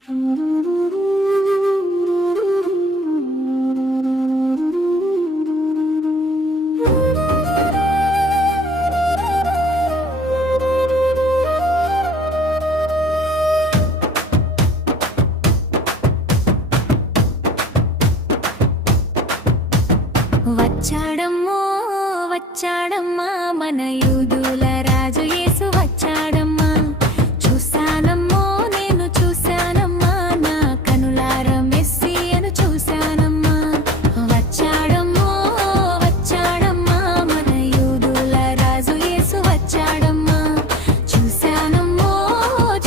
వచ్చాడమ్మో వచ్చాడమ్మా మన యూదుల రాజు యేసు వచ్చాడమ్మా. చూశానమ్మో నేను చూశానమ్మా, నా కనులార మెస్సీయను చూశానమ్మా. వచ్చాడమ్మో వచ్చాడమ్మా మన యూదుల రాజు యేసు వచ్చాడమ్మా. చూశానమ్మో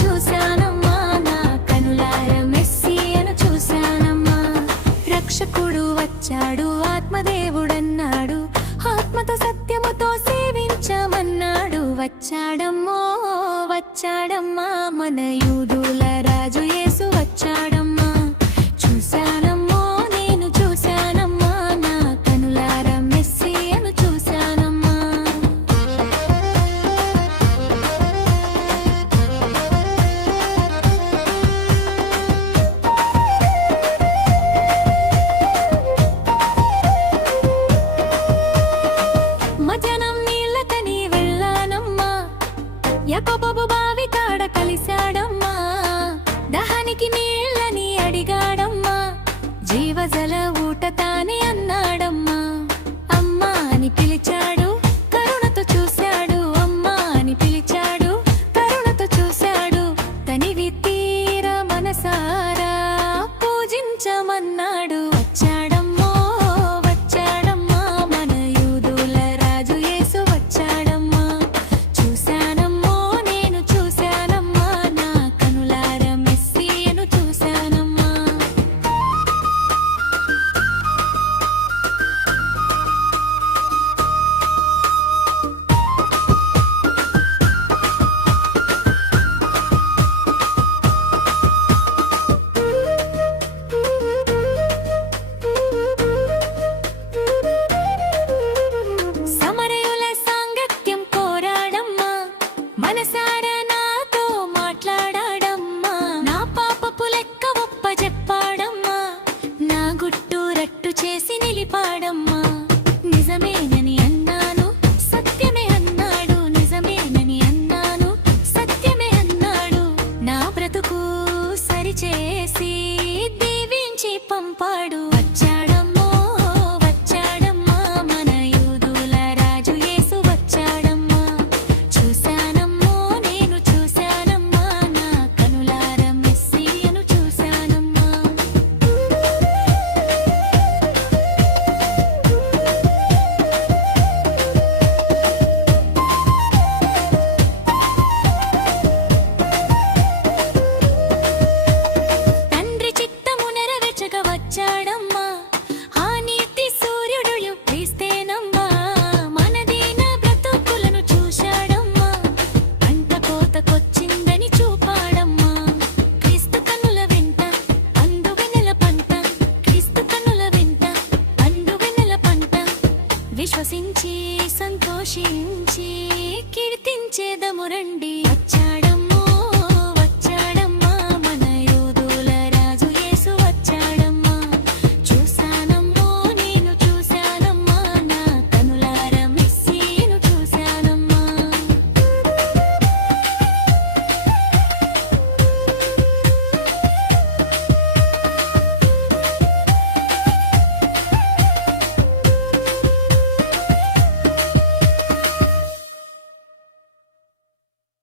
చూశానమ్మా, నా కనులార మెస్సీయను చూశానమ్మా. రక్షకుడు వచ్చాడు, ఆత్మదేవుడన్నాడు, ఆత్మతో సత్యముతో సేవించమన్నాడు. వచ్చాడమ్మో వచ్చాడమ్మా మన యూదుల రాజు యేసు వచ్చాడమ్మా. చూశానమ్మో నేను చూశానమ్మా, నా కనులార మెస్సీయను చూశానమ్మా. మధ్యాహ్నం నీళ్ళకని వెళ్ళానమ్మా, యాకోబు బావి కాడ కలిశాడమ్మా. దహానికి నీళ్ళని అడిగాడమ్మా, జీవజల ఊట తానే అన్నాడమ్మా. అమ్మా అని పిలిచాడు, కరుణతో చూశాడు. అమ్మా అని పిలిచాడు, కరుణతో చూశాడు. తనివి తీర మనసారా పూజించమన్నాడు. వచ్చాడమ్మో వచ్చాడమ్మా మన యూదుల రాజు యేసు వచ్చాడమ్మా. చూశానమ్మో నేను చూశానమ్మా, నా కనులార మెస్సీయను చూశానమ్మా. సమరయుల సాంగత్యం కోరాడమ్మా, మనసారా నాతో మాట్లాడాడమ్మా. నా పాపపు లెక్క ఒప్పజెప్పాడమ్మా, నా గుట్టు రట్టు చేసి నిలిపాడమ్మా. నిజమేనని అన్నాను, సత్యమే అన్నాడు. నిజమేనని అన్నాను, సత్యమే అన్నాడు. నా బ్రతుకు సరిచేసి దీవించి పంపాడు. వచ్చాడు